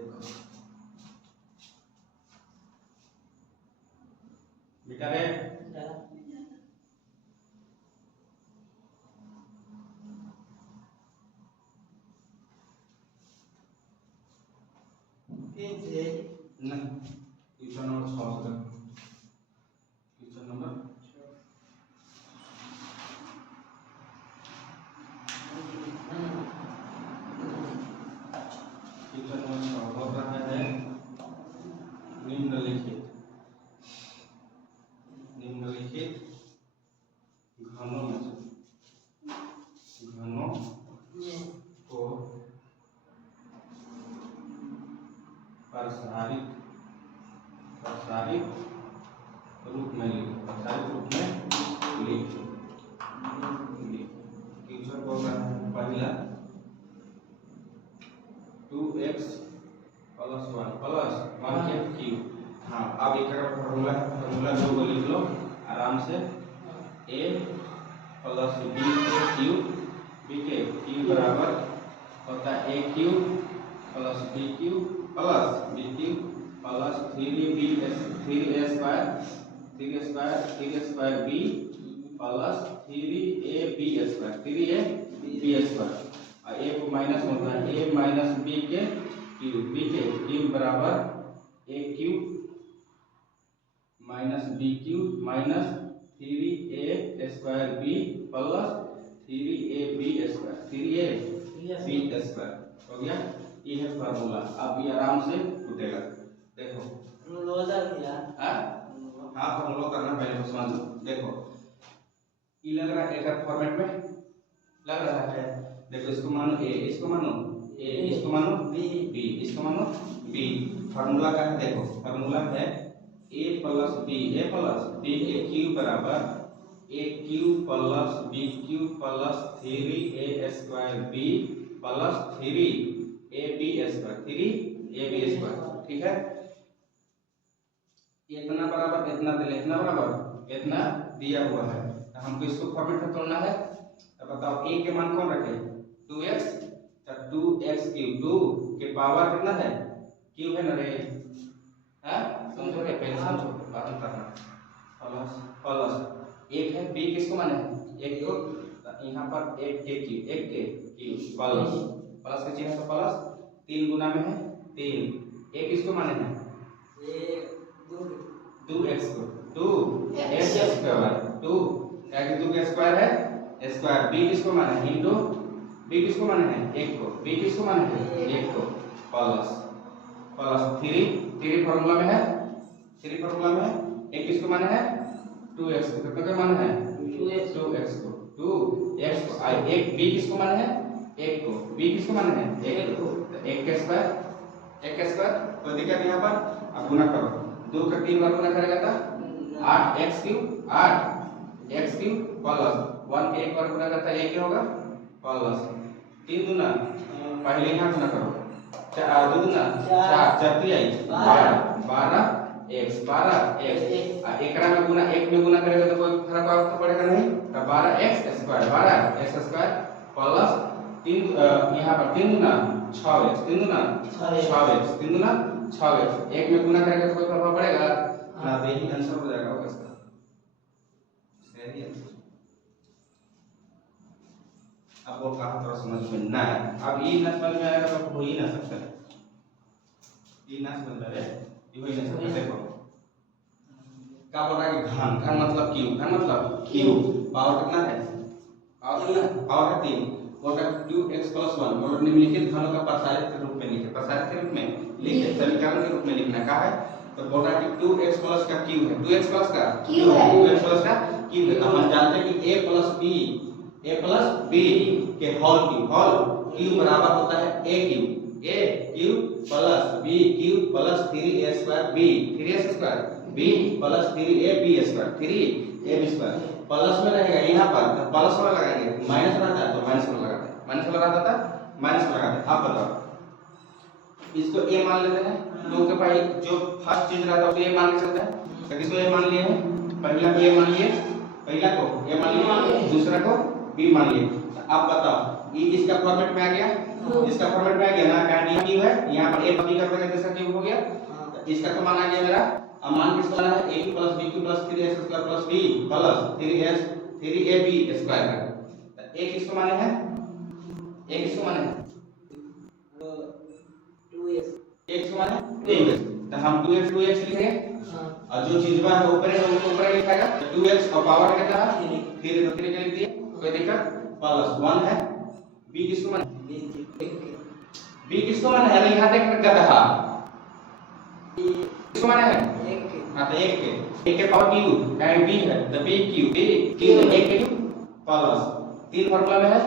देखो बेटा रे नहीं क्वेश्चन नंबर 6 से क्वेश्चन नंबर हो रहा है निम्नलिखित घनों में से घनों को प्रसारित रूप में लिखो क्वेश्चन बोल रहा है पहला 2x + 1 के क्यूब। हाँ अब एक फॉर्मूला दो को लिख लो आराम से a + b के क्यूब बराबर होता है a cube + b cube plus 3a² b + 3ab² और a को माइनस होता है a - b के क्यूब बराबर a cube - b cube minus 3a² b plus 3ab² हो गया। ये है फार्मूला। अब ये आराम से टूटेगा। देखो हाँ फार्मूला करना पहले तो समझ लो। देखो ये लग रहा है एक फॉर्मेट में लग रहा है। देखो इसको मानो a, इसको मानो b, इसको मानो b। फार्मूला का है देखो फार्मूला है a + b के क्यूब बराबर a cube + b cube plus 3a² b plus 3ab²। ठीक है इतना बराबर इतना दिया हुआ है तो हमको इसको फॉर्मेट में तोड़ना है। तो बताओ a के मान कौन रखे 2x तो 2x क्यूब 2 के पावर कितना है क्यूब है ना रे। हां समझोगे पहले समझो बाद में करना। प्लस एक है b किसको माने एक को यहाँ पर एक के क्यूब प्लस के चिन्ह तो प्लस 3 गुना में है 3 एक किसको माने हैं 2x को 2x² 2 क्या कि 2 का स्क्वायर है स्क्वायर b किसको माने है इनटू b किसको माने है 1 को b किसको माने है 1 को प्लस 3 फार्मूला में है 1 किसको माने है 2x को कितना का माने है 2x को 2x को आई 1 b किसको माने है 1 को b किसको माने है 1 को 1 का स्क्वायर तो देखिए यहां पर अब गुना करो 2 का 3 बार गुना करेगा तो 8x क्यूब प्लस 1 के एक बार गुना करता है 1 क्या होगा प्लस 3 गुना पहले यहां गुना करो 4 गुना 4 4 12x एकरा में गुना 1 में गुना करेगा तो कोई फर्क पड़ेगा नहीं तो 12x² प्लस 3 यहां पर 3 गुना 6x 1 में गुना करेगा तो कोई फर्क पड़ेगा ना। तो यही आंसर हो जाएगा इसका सही आंसर। अब वो कहा थोड़ा समझ में ना है। अब ये ना समझ में आएगा तो हो ही ना सकता है ये ना समझ में आए ये हो ही ना सकता। देखो क्या बोल रहा है घन मतलब क्यूब पावर कितना है पावर है 3 और 2x + 1 और निम्नलिखित घनों का प्रसारित रूप में लिखे समीकरण के रूप में लिखना कहा है। तो बोल रहा है कि 2x प्लस का क्यूब है 2x प्लस का क्यूब है हम जानते हैं कि a प्लस b के होल क्यूब बराबर होता है a cube plus b cube plus 3a² b plus 3ab² plus में रहेगा यहाँ पर तो प्लस वाला लगाएंगे माइनस रहता है तो माइनस वाला लगाते हैं। आप बताओ इसको a मान लेते हैं लोग के भाई जो फर्स्ट चीज रहता है उसको a मान के चलते हैं। तो किसको a मान लिए हैं पहला को a मान लिए दूसरा को b मान लिए। तो आप बताओ इसका फॉर्मेट में आ गया, इसका फॉर्मेट में आ गया ना, कारण ये क्यूब है, यहाँ पर a b का बराबर जैसा क्यूब हो गया, इसका तो मान आ गया मेरा। अब मान किसका है, a + b + 3x² + b + 3ab² है। तो a किसको माने है, a किसको माने है, 2x a किसको माने 2x। तो हम 2x लिखेंगे और जो चीज है ऊपर है वो ऊपर लिखाएगा। 2x और पावर कितना है 3, तो 3 लिख दिए, कोई दिक्कत, +1 है। b किसको माने, b किसको माने है, यहां देख गधा किसको माने है, हां तो 1 के पावर क्यूब यानी b है, तो b क्यूब 1 के क्यूब प्लस 3 फार्मूला में है,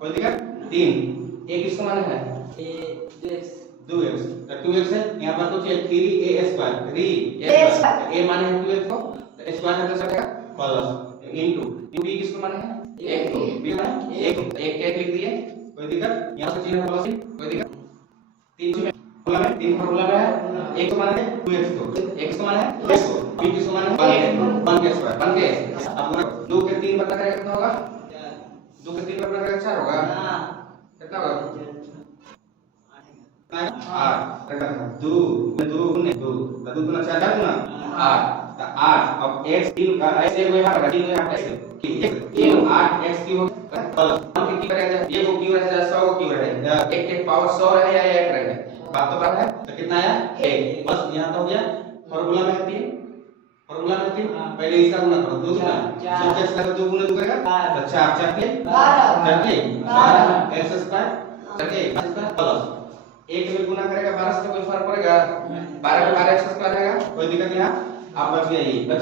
कोई दिक्कत 3। a किसको माने है 2x, तो 2x है, यहां पर कुछ 3a² a माने है 2x को, तो स्क्वायर है तो सकेगा प्लस इनटू b किसको माने है 1 को, b माने 1 1 लिख दिए, कोई दिक्कत, यहां से चिन्ह प्लस, कोई दिक्कत। 3 फार्मूला में है, 1 को माने है 2x को, x को माने है x को, b किसको माने है 1 के स्क्वायर 1 के। अब 2 के 3 बटा करेगा कितना होगा, 2 के 3 बटा करेगा 4 होगा, कितना होगा 8 रखा था 2 गुने 2 तो 2 गुना 4 गुना 8, तो 8 अब x 3 का ऐसे को यहां पर 3 यहां पर क्यों 8 x क्यूब प्लस 1 के क्यूब रहेगा, ये को क्यूब रहेगा 100 को क्यूब रहेगा, 1 के पावर 100 रहे या 1 रहेगा, बात तो बराबर है। तो कितना आया 1, बस यहां तो हो गया। फार्मूला में है 3, फार्मूला में 3, पहले इसका गुना करो 2 गुना 100 के साथ 2 गुना 2 करेगा तो 4 4 के 12 x स्क्वायर 4 के प्लस 1 में गुना करेगा 12 से तो कोई फर्क पड़ेगा, 12 के 12 x स्क्वायर रहेगा, कोई दिक्कत नहीं। आप बच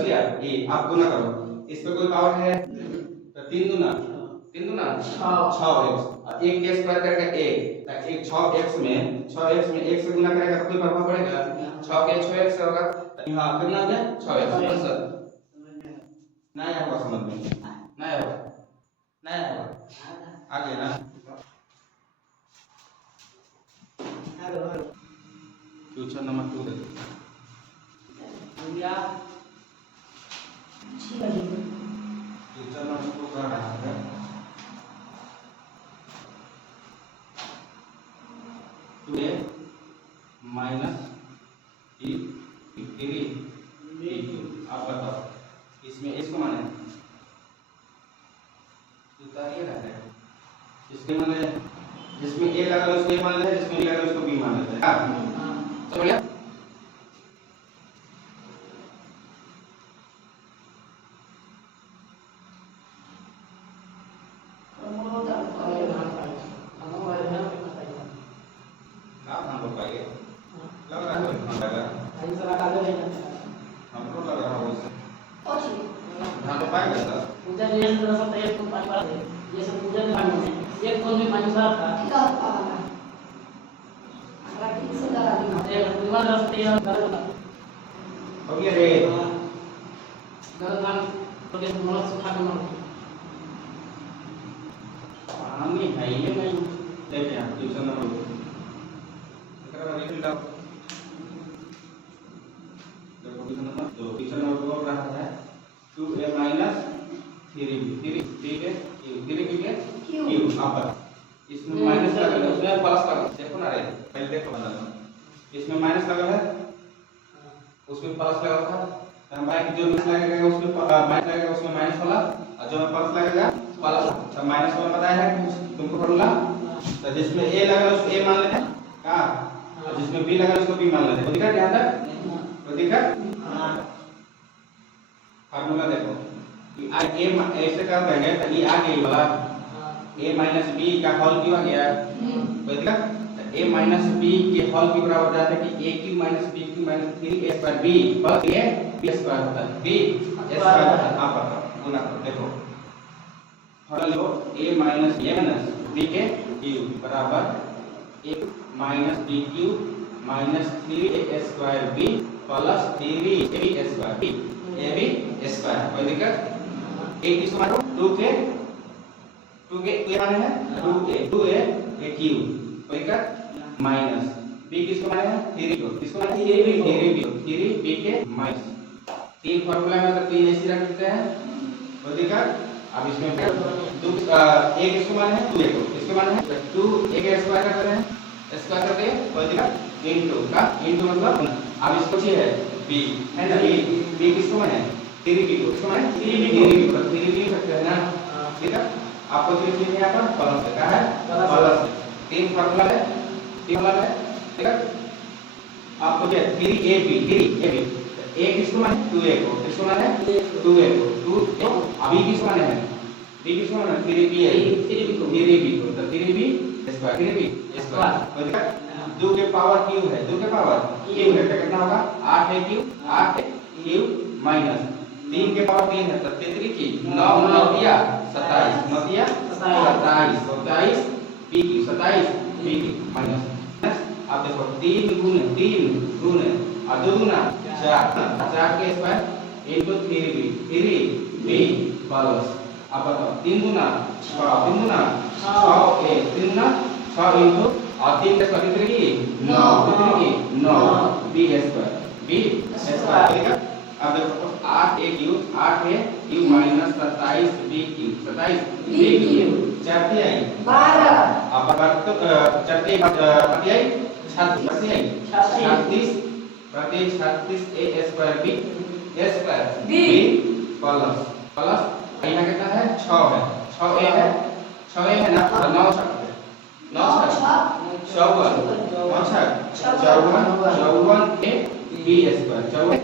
गया ये आप गुना करो, इस पे कोई पावर है तो 3 गुना 6x और 1 के स्क्वायर करेगा 1, तो 1 6x में 1 से गुना करेगा तो कोई प्रभाव पड़ेगा, 6 के 6x होगा, तो यहां कितना आ गया 6x आंसर। नया होगा समझ में, नया होगा आ गया ना। क्वेश्चन नंबर 2 देखो, क्वेश्चन नंबर 2 का रहा है 2a माइनस e 3b। आप बताओ इसमें इसको माने उतारिए रहता है, इसके माने जिसमें a लगा उसको a मान लेते हैं, जिसमें b लगा उसको b मान लेते हैं। हां समझ गया। हो गया रे पानी है ये नहीं देखे आप ट्यूशन नंबर 2 एकरा में लिख लो, देखो ट्यूशन नंबर 2 रहा है 2a माइनस 3b ठीक है, 3b के क्यूब। आप इसमें माइनस लगा है, उसमें प्लस लगा, देखो ना रे पहले देखो बना लो, इसमें माइनस लगा है उसमें प्लस लगा था, तो हमारा जो माइनस लगेगा उसमें माइनस लगेगा, उसमें माइनस वाला और जो में प्लस लगेगा प्लस, तो माइनस वाला पता है तुमको फार्मूला, तो जिसमें a लगा उसको a मान लेते हैं का, और जिसमें b लगा उसको b मान लेते हैं, दिक्कत यहां तक तो दिक्कत। हां फार्मूला देखो कि a ऐसे कर देंगे तो ये आ गई वाला a माइनस b का होल क्यों आ गया, कोई दिक्कत। a माइनस b के होल के बराबर जाता है कि a Q minus b Q minus 3a square b plus a b square होता है, b स्क्वायर होता है। आप बताओ गुना करो, देखो formula low a minus b के क्यूब बराबर a minus b cube minus 3a square b plus 3ab square b ab square, कोई दिक्कत। a किसको मानो 2 के माने है 2a क्यूब, कोई दिक्कत, माइनस b किसको माने है 3 को, किसको माने 3b के माइनस 3 फार्मूला में तो 3 ऐसे रख देते हैं, कोई दिक्कत। अब इसमें एक इसको मान है 2a को, इसको मान है 2a के स्क्वायर कर रहे हैं, स्क्वायर करके कोई दिक्कत इनटू का इनटू मतलब अब इसको चाहिए है b है ना, b किसको मान है 3b को, इसको मान है 3b को 3b सकते हैं ना, ठीक है। आपको जो चीज है यहाँ पर प्लस क्या है प्लस, तीन फार्मूला है, तीन फार्मूला है, ठीक है। आपको क्या 3ab a किसको मान है 2a को, किसको मान है 2a को, 2 अभी किसको मान है b किसको मान है 3b है, 3b को तो 3b स्क्वायर 3b स्क्वायर कोई दिक्कत 2 के पावर q है, 2 के पावर q है तो कितना होगा 8 है q, 8 है q माइनस 3 के पावर 3 है तो 3 की 9 9 दिया 27 9 दिया 27 27 b की 27 b की माइनस अब देखो 3 गुने और 2 गुना 4 के स्क्वायर इनटू 3b प्लस अब बताओ 3 गुना 6 3 गुना 6 ए 3 गुना 6 इनटू और 3 के स्क्वायर कितने की 9 b स्क्वायर ठीक है। अब देखो 8 a क्यूब 8 है cube minus 27 b cube 27 b cube चरती आई 12 अब तो चरती आई 36 a square b square b plus plus यहाँ कितना है 6 है 6a है ना 9 सकते 9 54 a b square 54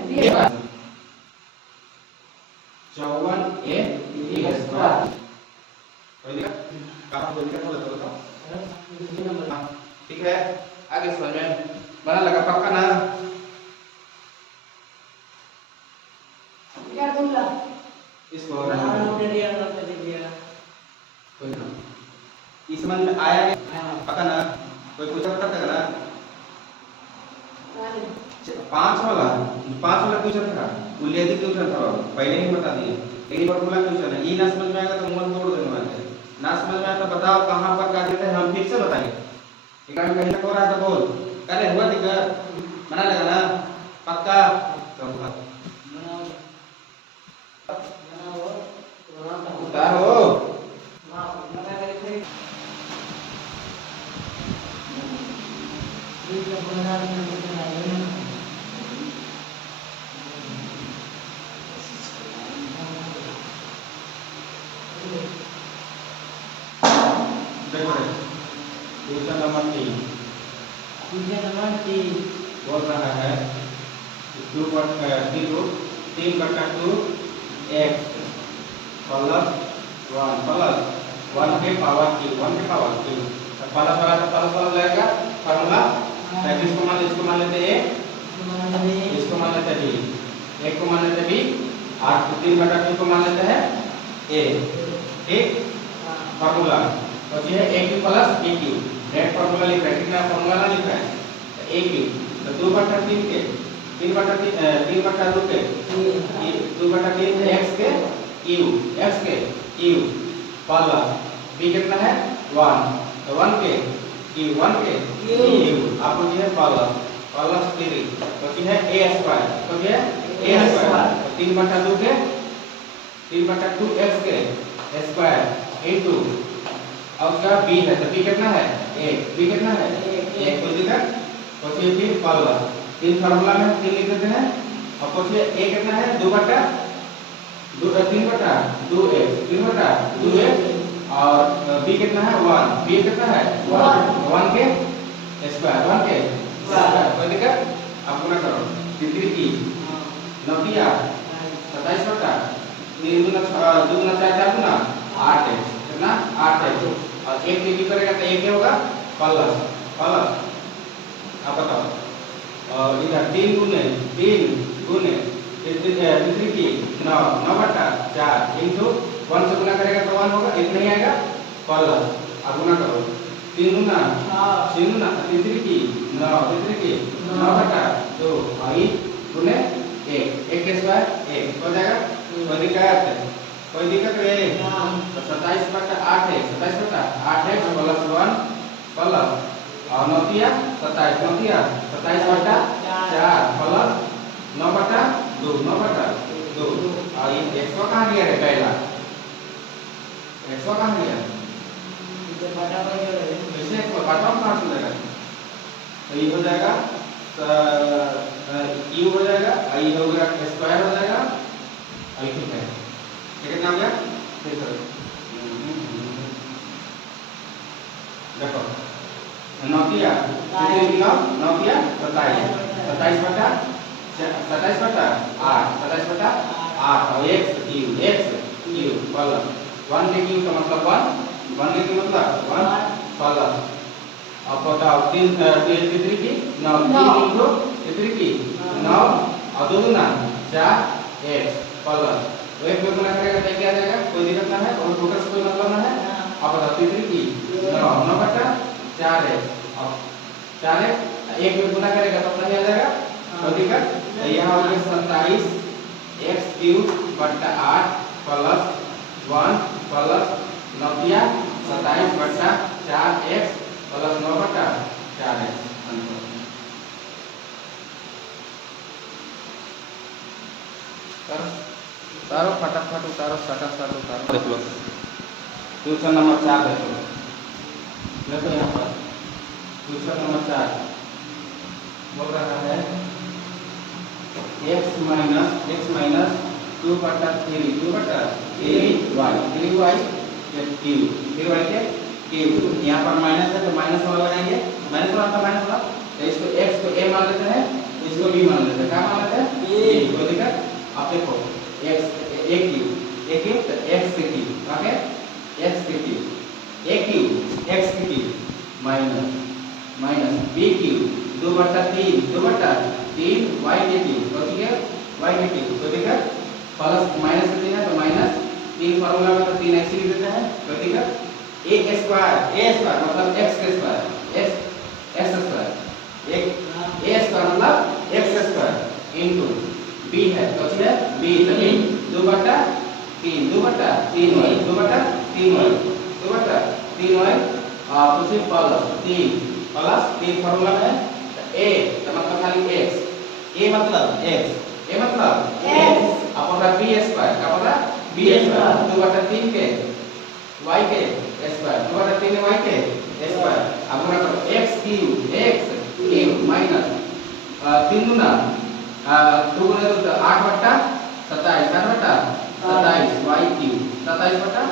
a b square ठीक है। आगे समझ में बना लगा पक्का ना क्या दूंगा इसको इस समझ में आया पक्का ना कोई पूछा करता है ना 5 वाला क्वेश्चन था बुनियादी क्वेश्चन था पहले ही बता दिए, लेकिन फॉर्मूला क्वेश्चन है ये ना समझ में आएगा तो मुंह तोड़ देने वाले हैं, ना समझ में आया तो बताओ कहां पर क्या देते हैं हम फिर से बताएंगे। एक आदमी कहीं हो रहा था बोल करे हुआ दिक्कत बना लेगा ना पक्का उतारो क्वेश्चन नंबर 3 बोल रहा है 3/2 x प्लस 1 के पावर q प्लस वाला तो प्लस लगेगा फार्मूला इसको मान लेते हैं a इसको मान लेते हैं b एक को मान लेते हैं b और 3/2 को मान लेते हैं a ठीक फार्मूला तो ये है a cube plus b cube direct formula लिख रहे हैं, कितना फार्मूला ना लिख रहे हैं a क्यूब तो 2/3 के 3/2 के 2/3 x के क्यूब प्लस b कितना है 1 तो 1 के क्यूब आपको ये है प्लस 3 तो ये है a स्क्वायर तो ये है a स्क्वायर 3/2 के 3/2 x के स्क्वायर इनटू अब उसका b है तो b कितना है 1 b कितना है 1 कोई दिक्कत तो ये फिर प्लस 3 फार्मूला में 3 लिख देते हैं और पूछिए a कितना है 3/2x और b कितना है 1 b कितना है 1 के स्क्वायर कोई दिक्कत अब पूरा करो 3 की 9 दिया 27 बटा 3 गुना 2 गुना 4 गुना 8 है कितना 8 है और 1 के करेगा तो 1 होगा प्लस अब बताओ और इधर 3 गुने 3 की 9 बटा 4 इनटू 1 से गुना करेगा तो 1 होगा इतना ही आएगा प्लस अब गुना करो 3 गुना 3 की 9 बटा 2 और गुने 1 के स्क्वायर 1 हो जाएगा कोई दिक्कत नहीं तो 27 बटा 8 है 27 बटा 8 है प्लस 1 प्लस और 9 दिया 27 बटा 4 प्लस 9 बटा 2 और ये x को कहाँ गया है पहला एक्स कहाँ गया इधर बटा पर जो है वैसे एक्स बटा कहाँ से जाएगा तो ये हो जाएगा यू हो जाएगा आई हो गया स्क्वायर हो जाएगा आई ठीक है ये कितना हो गया फिर करो देखो नौकिया कितना 27 बटा 8 और x क्यू प्लस 1 के क्यू का मतलब 1 के क्यू मतलब 1 प्लस अब बताओ 3 कितनी की 9 3 इंटू कितनी की 9 और 2 गुना 4 x प्लस तो एक गुना करेगा तो क्या आ जाएगा कोई दिक्कत ना है और फोकस कोई मतलब ना है अब बताओ कितनी की 9 बटा 4x अब 4x एक में गुना करेगा तो कितना आ जाएगा कोई दिक्कत तो यहाँ हो गया 27 x क्यूब बटा 8 प्लस 1 प्लस 9 27 बटा 4x प्लस 9 बटा 4x उतारो फटाफट उतारो फटाफट उतारो देख लो क्वेश्चन नंबर 4 देखो देखो यहाँ पर क्वेश्चन नंबर 4 बोल रहा है x माइनस 2 बटा 3 3y के क्यूब यहाँ पर माइनस है तो माइनस वाला बनाएंगे माइनस वाला तो इसको x को a मान लेते हैं इसको b मान लेते हैं क्या मान लेते हैं a कोई दिक्कत आप देखो x a क्यूब तो x के क्यूब ओके x के क्यूब a क्यूब x के क्यूब माइनस b क्यूब 2 बटा 3 y के क्यूब तो ठीक है y के क्यूब तो ठीक है प्लस माइनस करते हैं तो माइनस 3 फार्मूला में तो 3 ऐसे लिख देते हैं तो ठीक है a स्क्वायर मतलब x के स्क्वायर x स्क्वायर एक a स्क्वायर मतलब x स्क्वायर इनटू b है तो ठीक है b मतलब 2 बटा 3y 2 बटा 3y और उसे प्लस 3 फार्मूला में a तो मतलब खाली x a मतलब x अपना b स्क्वायर का पता b स्क्वायर 2 बटा 3 के y के स्क्वायर 2 बटा 3 y के स्क्वायर अपना x क्यूब माइनस 3 गुना 2 गुना तो 8 बटा 27 y क्यूब 27 बटा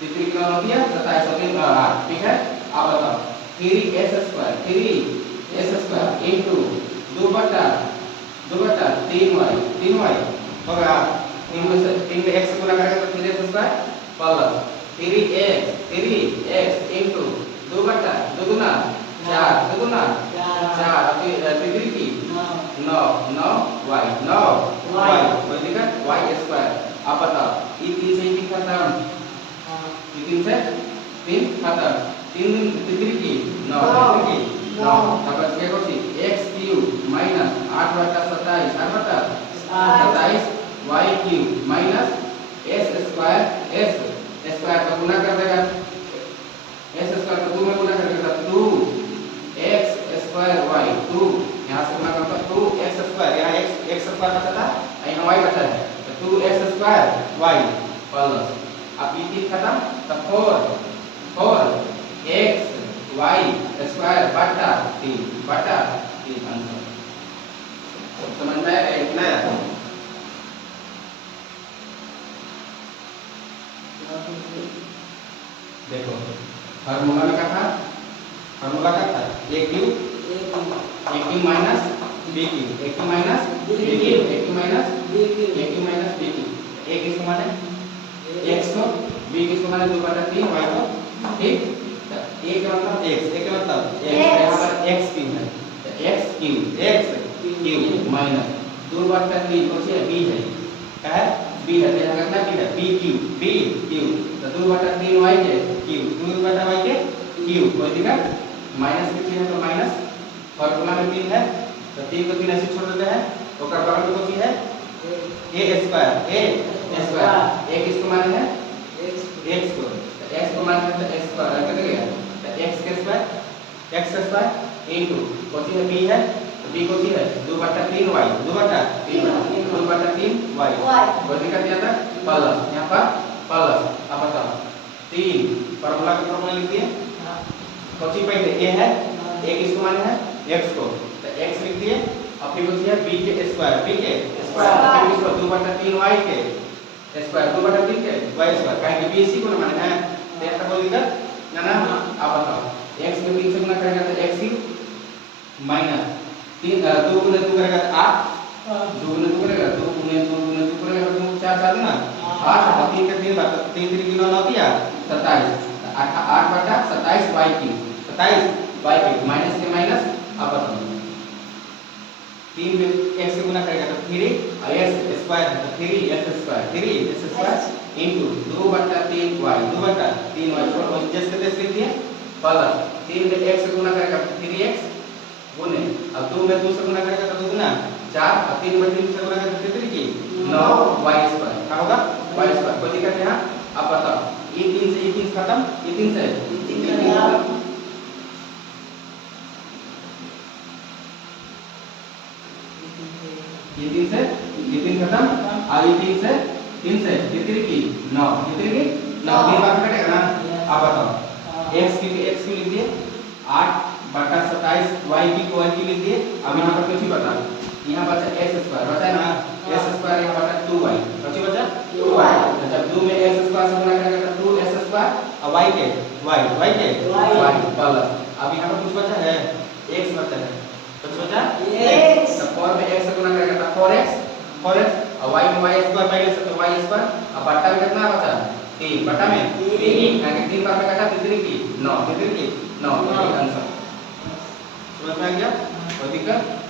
कितनी किलो हो गया 27 और 8 ठीक है अब बताओ 3s स्क्वायर इनटू 2 बटा 3y होगा 3 में x गुना करेंगे तो 3s square plus 3x into 2 बटा 2 गुना 4 3 की 9y कोई दिक्कत y स्क्वायर अब बताओ ये 3 से 3 खत्म ये 3 से 3 खत्म 3 की 9 तब क्या होती x क्यूब माइनस 8 बटा 27 y cube minus s square का गुना कर देगा s स्क्वायर का 2 में गुना करेगा 2x स्क्वायर y 2 यहाँ से गुना करता 2x स्क्वायर यहाँ x स्क्वायर बचा था यहाँ y बचा है तो 2x स्क्वायर y प्लस अब ये 3 खत्म तो 4x y स्क्वायर बटा 3 आंसर समझ में आया इतना है देखो फार्मूला में क्या था a cube minus b cube a cube minus b cube a किसको माने x को b किसको माने 2 बटा 3 y को ठीक a का मतलब x यहाँ पर x क्यूब है x क्यूब माइनस 2 बटा 3 कौन सी है b है क्या है b है यहाँ कितना b है b क्यूब तो 2 बटा 3 y के क्यूब 2 बटा y के क्यूब कोई दिक्कत माइनस के चिन्ह तो माइनस फार्मूला में 3 है तो 3 को 3 ऐसे छोड़ देते हैं तो कर बगल में कौन सी है a स्क्वायर a किसको माने है x को माने है तो x स्क्वायर कितना गया तो x स्क्वायर इनटू कौन सी है b है तो b कौन सी है 2 बटा 3y 2 बटा 3y कोई दिक्कत नहीं आता प्लस यहाँ पर प्लस अब बताओ 3 फार्मूला का फॉर्मूला लिख दिए कौची पहले a है a किसको माने है x को तो x लिख दिए अब फिर बची है b के स्क्वायर b के स्क्वायर फिर किसको 2/3 y के स्क्वायर 2/3 के y स्क्वायर काहे कि b इसी को ना माने है तो ऐसा कोई दिक्कत ना ना अब बताओ x में 3 से गुना करेगा तो x माइनस 3 2 गुना 2 करेगा तो 8 2 गुना 2 करेगा 2 गुना 2 गुना 2 करेगा तो 4 4 ना 8 और 3 का 3 बार 3 3 किलो 9 दिया 27 8/27 y की 27 y की माइनस के माइनस अब बताओ 3 में x से गुना करेगा तो 3 और x स्क्वायर है तो 3x square into 2/3y 2/3y छोड़ जैसे तैसे लिख दिए प्लस 3 में x से गुना करेगा तो 3x गुने अब 2 में 2 से गुना करेगा तो 2 गुना 4 और 3 में 3 से गुना करेगा तो 3 की 9y स्क्वायर क्या होगा y स्क्वायर कोई दिक्कत है अब बताओ ये 3 से ये 3 खत्म ये 3 से ये 3 खत्म ये 3 से ये 3 खत्म और ये 3 से ये 3 की 9 ये 3 की 9 3 बार कटेगा ना अब बताओ x की लिख दिए 8/27 y की लिख दिए अब यहाँ पर कुछ ही बता यहाँ बचा x स्क्वायर बचा है ना x स्क्वायर यहाँ बचा 2y बचा 2y जब 2 में x स्क्वायर से गुना करेगा तो 2s स्क्वायर और y के y प्लस अब यहाँ पर कुछ बचा है x बचा है कुछ बचा x तो 4 में x से गुना करेगा तो 4x और y में y स्क्वायर पहले से तो y स्क्वायर अब बट्टा में कितना बचा 3 बट्टा में 3 यानी 3 बार में कटा 3 की 9 3 की 9 ये आंसर समझ में आ गया कोई दिक्कत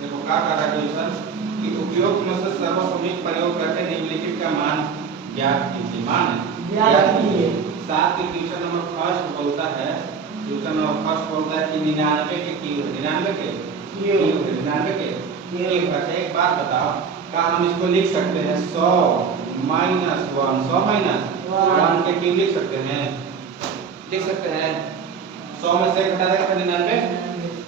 देखो क्या कर रहा है क्वेश्चन कि उपयुक्त में से सर्वसम्मित प्रयोग करके निम्नलिखित का मान ज्ञात कीजिए मान ज्ञात कीजिए साथ के क्वेश्चन नंबर फर्स्ट बोलता है क्वेश्चन नंबर फर्स्ट बोलता है कि 99 के क्यू 99 के क्यू अच्छा एक बात बताओ क्या हम इसको लिख सकते हैं 100 माइनस 1 के क्यू लिख सकते हैं 100 में से घटा देगा तो 99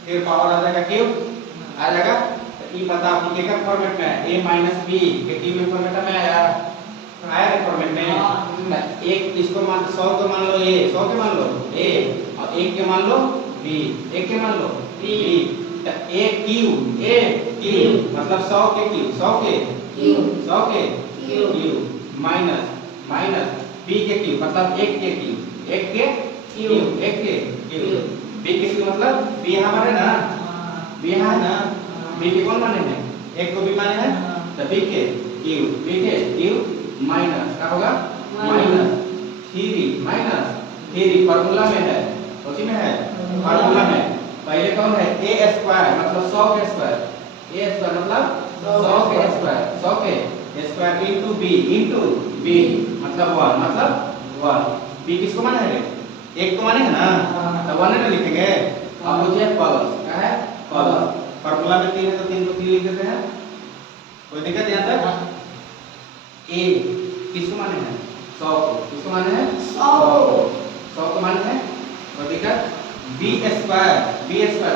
फिर पावर आ जाएगा क्यू आ जाएगा तो ये पता आपके क्या फॉर्मेट में है a माइनस b के क्यू में फॉर्मेट में आया फॉर्मेट में एक इसको मान 100 को मान लो a 100 के मान लो a और 1 के मान लो b 1 के मान लो b तो a q मतलब 100 के q माइनस b के q मतलब 1 के q b के q मतलब b यहाँ पर है ना b यहाँ है ना b के कौन माने हैं एक को b माने हैं तो b के q माइनस क्या होगा माइनस 3 फार्मूला में है उसी में है फार्मूला में पहले कौन है a स्क्वायर मतलब 100 के स्क्वायर a स्क्वायर मतलब 100 के स्क्वायर इनटू b मतलब 1 b किसको माने है एक को माने है ना तो 1 ने लिखेंगे अब मुझे प्लस क्या है प्लस फार्मूला में 3 है तो 3 को 3 लिख देते हैं कोई दिक्कत यहाँ तक a किसको माने हैं 100 को किसको माने हैं 100 को माने हैं कोई दिक्कत b स्क्वायर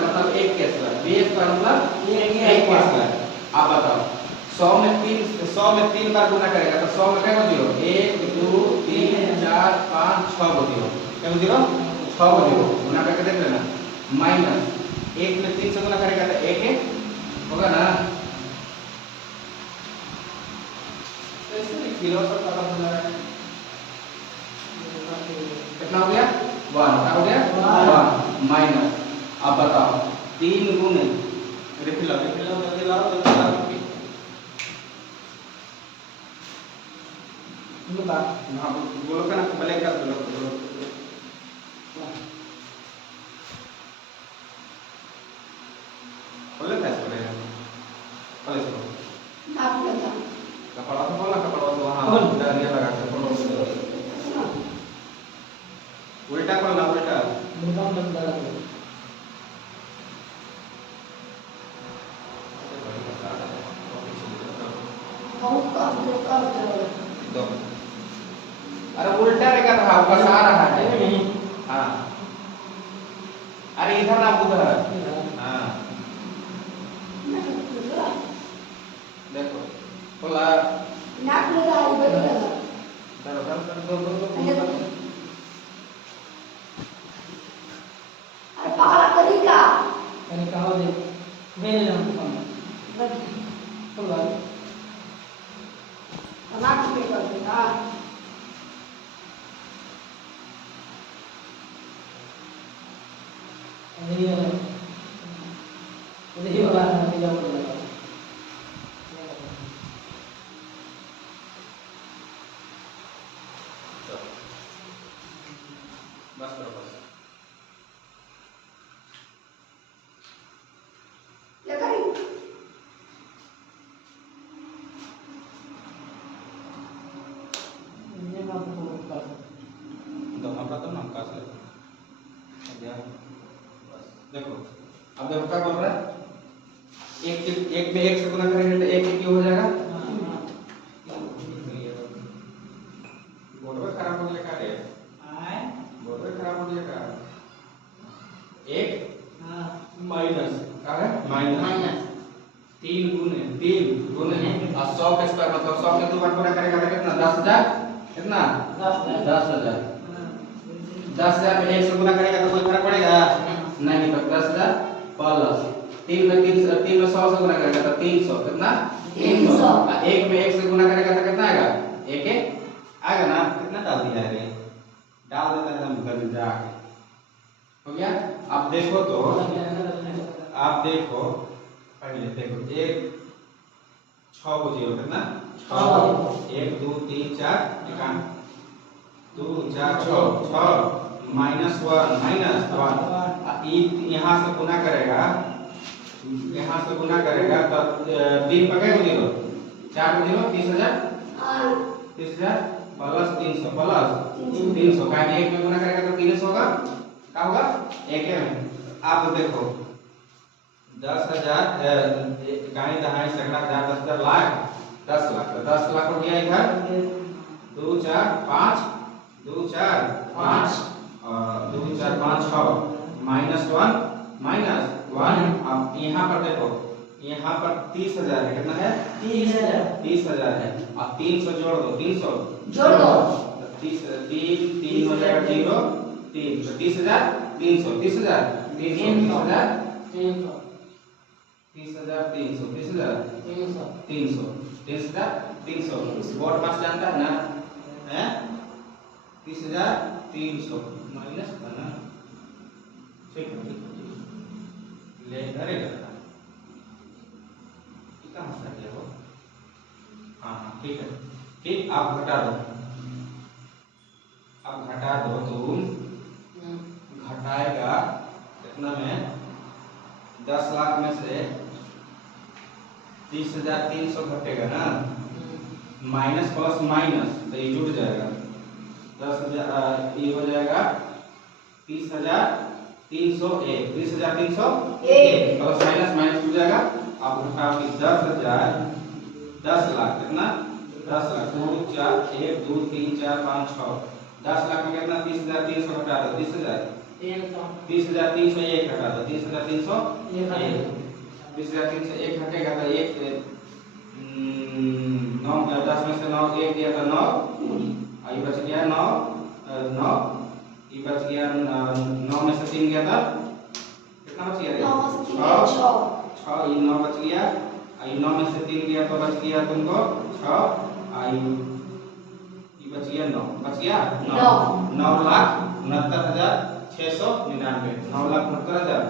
मतलब 1 के स्क्वायर b स्क्वायर मतलब 1 के स्क्वायर आप बताओ 100 में 3 बार गुना करेगा तो 100 में क्या हो जीरो 1 2 3 4 5 6 हो जीरो क्या हो जीरो 6 हो जीरो गुना करके देख लेना माइनस 1 में 3 से गुना करेगा तो 1 होगा ना कैसे लिखिए और पता चल रहा है कितना हो गया 1 क्या हो गया 1 माइनस अब बताओ 3 गुने लिख लो जल्दी लाओ हाँ बोलो का ना ब्लैक कर बोलो बोले कैसे बोलेगा बोले इसको आप बता कपड़ा तो बोला कपड़ा तो हाँ डर लगा के बोलो दो। अरे उल्टा लेकर रहा बस आ रहा है। हाँ अरे इधर ना उधर। हाँ देखो बोला अरे कहाँ दे मैंने ना बोला अरे ये वाला है ये वाला बस करो बस। ये ना तो दो अपना तो नाम काट ले। गया बस देखो अब देखो क्या बोल रहा है एक में एक से गुना करेंगे तो एक क्यों हो जाएगा। बोर्ड में खराब हो गया क्या रे बोर्ड में खराब हो गया क्या एक माइनस क्या है माइनस तीन गुने और 100 के स्क्वायर मतलब 100 के 2 बार गुना करेगा तो कितना 10,000 कितना 10,000 10,000 में 1 से गुना करेगा तो कोई फर्क पड़ेगा नहीं तो 10,000 प्लस 3 में 100 से गुना करेगा तो 300 कितना 300 1 में 1 से गुना करेगा तो कितना आएगा 1 आएगा ना कितना डाल दिया है डाल देता है हम कर जाके हो गया। अब देखो तो आप देखो पहले देखो 1 6 को 0 कितना 6 1 2 3 4 निकाल 2 4 6 माइनस 1 यहाँ से गुना करेगा तो 3 पकड़ेगा 0 4 को 0 30,000 प्लस 300 का 1 में गुना करेगा तो 300 होगा क्या होगा 1 में। आप देखो 10,000 कहीं दहाई सैकड़ा हजार 10,000 लाख 10 लाख तो 10 लाख हो गया इधर 2 4 5 2 4 5 2 4 5 6 -1 अब यहाँ पर देखो यहाँ पर 30,000 है कितना है 30,000 है अब 300 जोड़ दो 3 हो जाएगा 0 3 तो 30,000 300 30,000 बोर्ड पास जानता है ना हैं 30,300 माइनस करना ठीक है ले घरे करना कहाँ से आ गया वो हाँ ठीक है ठीक आप घटा दो तुम घटाएगा कितना में 10 लाख में से 30,300 घटेगा ना माइनस प्लस माइनस तो ये जुड़ जाएगा 10,000 ये हो जाएगा 30,301 प्लस माइनस जुड़ जाएगा। अब घटाओ कि 10,000 10 लाख कितना 10 लाख 2 4 1 2 3 4 5 6 10 लाख में कितना 30,300 घटा दो 30,301 घटा दो 30,301 30,301 घटेगा तो 9 10 में से 9 1 दिया तो 9 ये बच गया 9 ये बच गया 9 में से 3 गया था कितना बच गया 6 ये 9 बच गया ये 9 में से 3 गया तो बच गया तुमको 6 ये बच गया 9 बच गया 9,69,699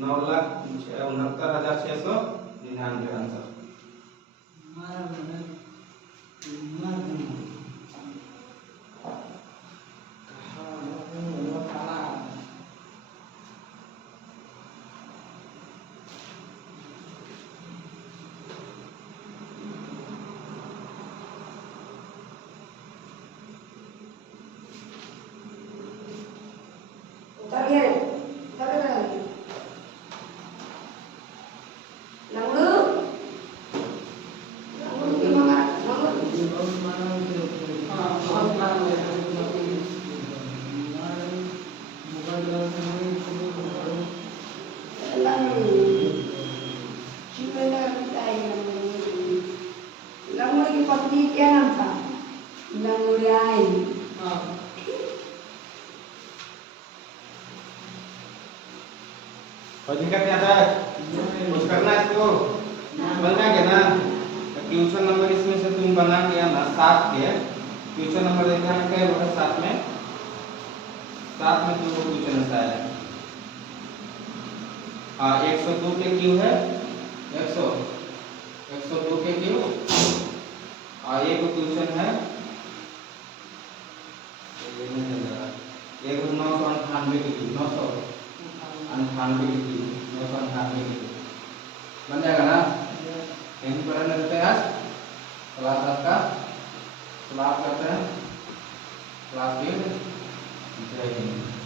9,69,699 आंसर। Está bien. लंगोड़ी की पत्नी क्या नाम था? लंगोड़ी आई। हाँ और दिक्कत क्या था? कुछ करना है इसको? बनना है ना? क्वेश्चन नंबर इसमें से तुम बना के आना 7 के। क्वेश्चन नंबर देखना है क्या होगा 7 में? 7 में तुमको क्वेश्चन ऐसा है। हाँ 102 के क्यू है 102 के क्यू और एक क्वेश्चन है एक 998 के क्यू 998 के क्यू 998 के क्यू बन जाएगा ना? यहीं पर रहने देते हैं आज क्लास आपका क्लास करते हैं क्लास 8 जय हिंद।